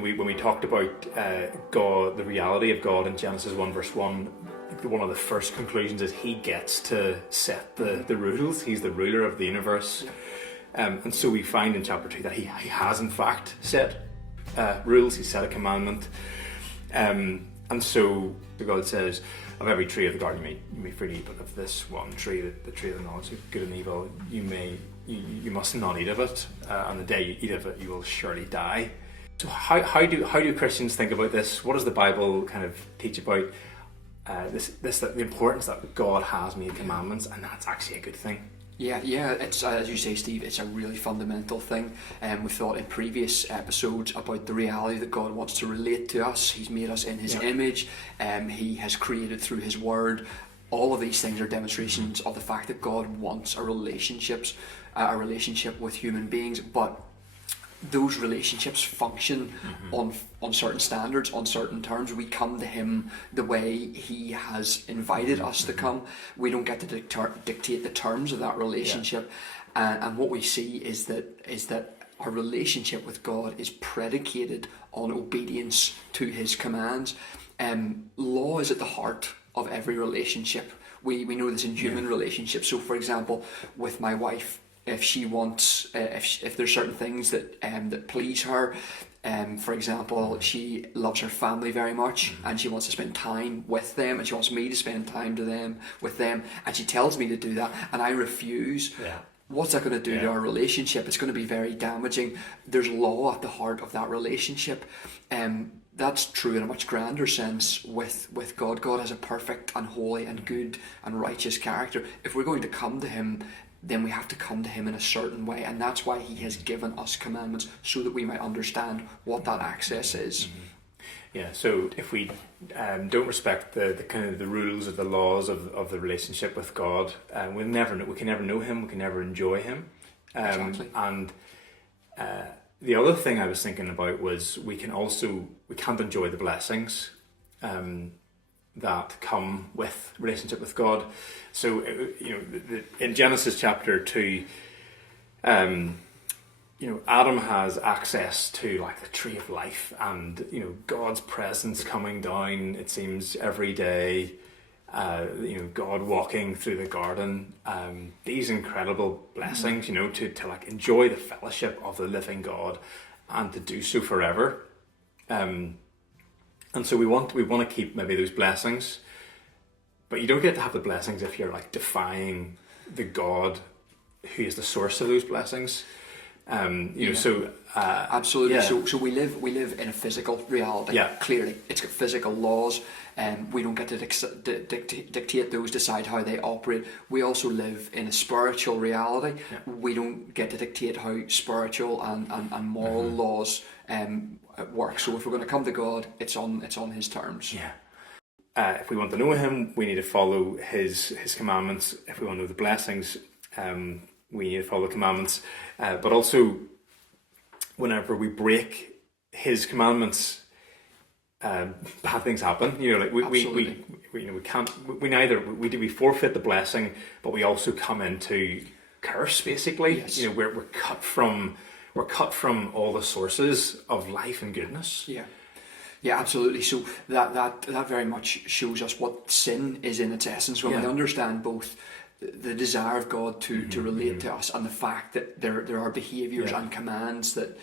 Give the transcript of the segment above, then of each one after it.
When we talked about God, the reality of God in Genesis 1 verse 1, one of the first conclusions is he gets to set the rules. He's the ruler of the universe. And so we find in chapter 2 that he has in fact set rules. He set a commandment. And so God says, of every tree of the garden you may freely eat, but of this one tree, the tree of the knowledge of good and evil, you must not eat of it. On the day you eat of it, you will surely die. So how do Christians think about this? What does the Bible kind of teach about the importance that God has made commandments, and that's actually a good thing? Yeah, it's as you say, Steve, it's a really fundamental thing. We've thought in previous episodes about the reality that God wants to relate to us. He's made us in His image. He has created through His Word. All of these things are demonstrations of the fact that God wants a relationship with human beings, but those relationships function on certain standards, on certain terms. We come to Him the way He has invited us to come. We don't get to dictate the terms of that relationship. And what we see is that our relationship with God is predicated on obedience to His commands. Law is at the heart of every relationship. We know this in human relationships. So, for example, with my wife, if she wants, if there's certain things that please her, for example, she loves her family very much, and she wants to spend time with them, and she wants me to spend time with them, and she tells me to do that, and I refuse. What's that going to do to our relationship? It's going to be very damaging. There's law at the heart of that relationship. That's true in a much grander sense with God. God has a perfect and holy and good and righteous character. If we're going to come to Him, then we have to come to Him in a certain way, and that's why He has given us commandments, so that we might understand what that access is. So if we don't respect the kind of the rules or the laws of the relationship with God, we can never know Him, we can never enjoy Him. Exactly. And the other thing I was thinking about was we can't enjoy the blessings that come with relationship with God. So in Genesis chapter 2, Adam has access to like the tree of life, and God's presence coming down, it seems, every day. God walking through the garden, these incredible blessings, to like enjoy the fellowship of the living God, and to do so forever. And so we want to keep maybe those blessings, but you don't get to have the blessings if you're like defying the God who is the source of those blessings. Absolutely. So we live in a physical reality. Clearly, it's got physical laws, and we don't get to dictate those, decide how they operate. We also live in a spiritual reality. We don't get to dictate how spiritual and moral laws work. So if we're going to come to God, it's on His terms. If we want to know Him, we need to follow His commandments. If we want to know the blessings, we need to follow the commandments. But also, whenever we break His commandments, bad things happen. We forfeit the blessing, but we also come into curse. Basically, we're cut from all the sources of life and goodness. Yeah, absolutely. So that very much shows us what sin is in its essence. When we understand both the desire of God to relate to us, and the fact that there are behaviours and commands that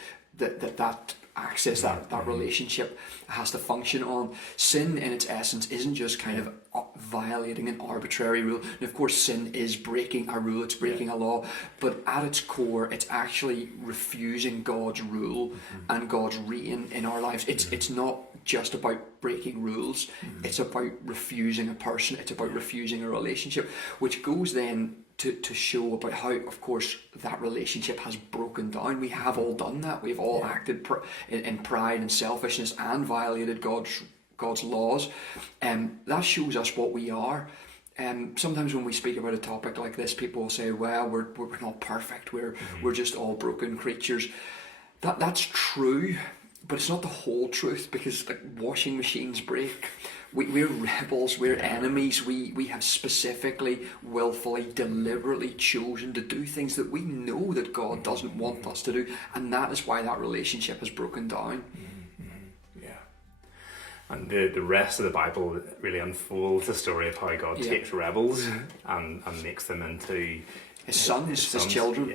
access that relationship has to function on. Sin in its essence isn't just kind of violating an arbitrary rule. And of course sin is breaking a rule, it's breaking a law, but at its core it's actually refusing God's rule and God's reign in our lives. It's not just about breaking rules, it's about refusing a person, it's about refusing a relationship, which goes then to show about how, of course, that relationship has broken down. We have all done that. We've all acted in pride and selfishness and violated God's laws. That shows us what we are. Sometimes when we speak about a topic like this, people will say, well, we're not perfect. We're just all broken creatures. That's true, but it's not the whole truth, because like washing machines break. We're rebels, we're enemies, we have specifically, willfully, deliberately chosen to do things that we know that God doesn't want us to do, and that is why that relationship has broken down. And the rest of the Bible really unfolds the story of how God takes rebels and makes them into his sons, his children.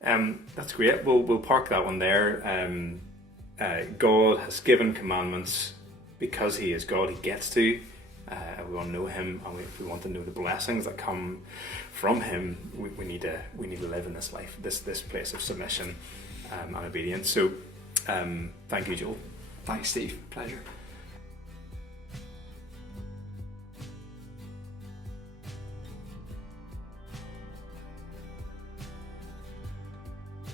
That's great. We'll park that one there. God has given commandments because He is God. He gets to. We want to know Him, and we want to know the blessings that come from Him. We need to live in this life, this place of submission and obedience. So, thank you, Joel. Thanks, Steve. Pleasure.